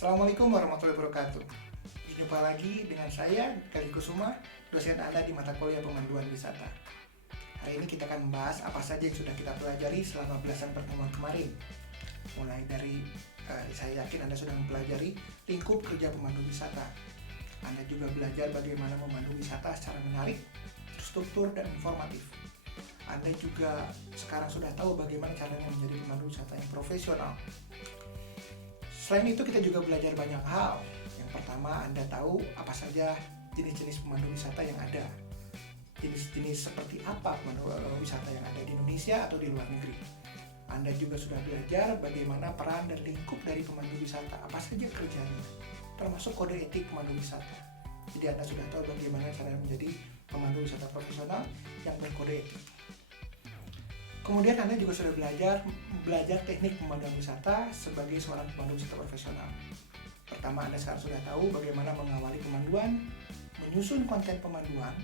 Assalamualaikum warahmatullahi wabarakatuh. Jumpa lagi dengan saya, Gali Kusuma, dosen Anda di mata kuliah Pemanduan Wisata. Hari ini kita akan membahas apa saja yang sudah kita pelajari selama belasan pertemuan kemarin. Mulai dari, saya yakin Anda sudah mempelajari lingkup kerja pemandu wisata. Anda juga belajar bagaimana memandu wisata secara menarik, terstruktur, dan informatif. Anda juga sekarang sudah tahu bagaimana caranya menjadi pemandu wisata yang profesional. Selain itu kita juga belajar banyak hal. Yang pertama, Anda tahu apa saja jenis-jenis pemandu wisata yang ada. Jenis-jenis seperti apa pemandu wisata yang ada di Indonesia atau di luar negeri. Anda juga sudah belajar bagaimana peran dan lingkup dari pemandu wisata, apa saja kerjanya, termasuk kode etik pemandu wisata. Jadi Anda sudah tahu bagaimana cara menjadi pemandu wisata profesional yang berkode etik. Kemudian Anda juga sudah belajar teknik pemanduan wisata sebagai seorang pemandu wisata profesional. Pertama, Anda sekarang sudah tahu bagaimana mengawali pemanduan, menyusun konten pemanduan,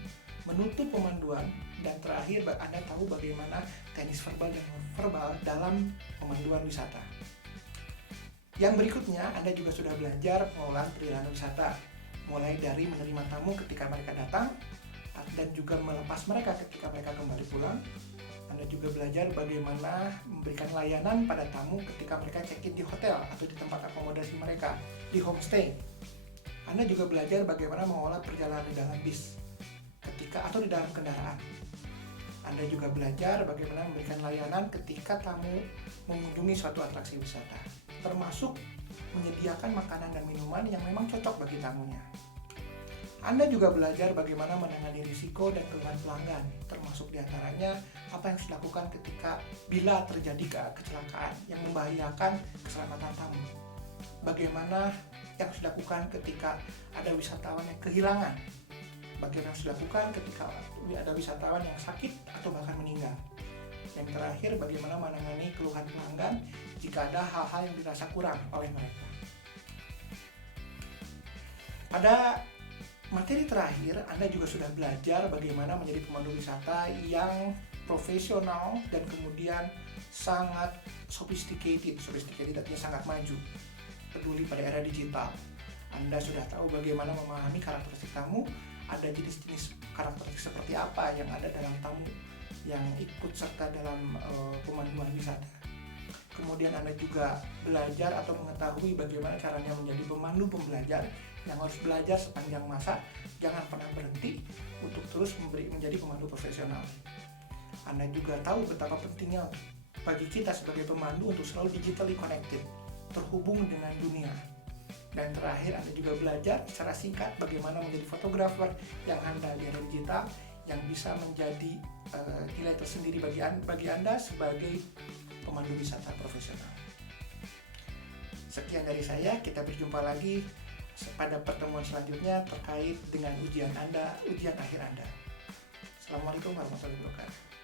menutup pemanduan, dan terakhir Anda tahu bagaimana teknis verbal dan non-verbal dalam pemanduan wisata. Yang berikutnya, Anda juga sudah belajar pengelolaan perjalanan wisata, mulai dari menerima tamu ketika mereka datang, dan juga melepas mereka ketika mereka kembali pulang. Anda juga belajar bagaimana memberikan layanan pada tamu ketika mereka check-in di hotel atau di tempat akomodasi mereka, di homestay. Anda juga belajar bagaimana mengolah perjalanan di dalam bis atau di dalam kendaraan. Anda juga belajar bagaimana memberikan layanan ketika tamu mengunjungi suatu atraksi wisata, termasuk menyediakan makanan dan minuman yang memang cocok bagi tamunya. Anda juga belajar bagaimana menangani risiko dan keluhan pelanggan, termasuk diantaranya apa yang harus dilakukan bila terjadi kecelakaan yang membahayakan keselamatan tamu. Bagaimana yang harus dilakukan ketika ada wisatawan yang kehilangan. Bagaimana harus dilakukan ketika ada wisatawan yang sakit atau bahkan meninggal. Yang terakhir, bagaimana menangani keluhan pelanggan jika ada hal-hal yang dirasa kurang oleh mereka. Pada materi terakhir, Anda juga sudah belajar bagaimana menjadi pemandu wisata yang profesional dan kemudian sangat sophisticated artinya sangat maju, peduli pada era digital. Anda sudah tahu bagaimana memahami karakteristik tamu, ada jenis-jenis karakteristik seperti apa yang ada dalam tamu yang ikut serta dalam pemanduan wisata. Kemudian Anda juga belajar atau mengetahui bagaimana caranya menjadi pemandu pembelajar yang harus belajar sepanjang masa, jangan pernah berhenti untuk terus menjadi pemandu profesional. Anda juga tahu betapa pentingnya bagi kita sebagai pemandu untuk selalu digitally connected, terhubung dengan dunia. Dan terakhir, Anda juga belajar secara singkat bagaimana menjadi fotografer yang handal di era digital, yang bisa menjadi nilai tersendiri bagi Anda sebagai pemandu wisata profesional. Sekian dari saya, kita berjumpa lagi pada pertemuan selanjutnya terkait dengan ujian akhir Anda. Assalamualaikum warahmatullahi wabarakatuh.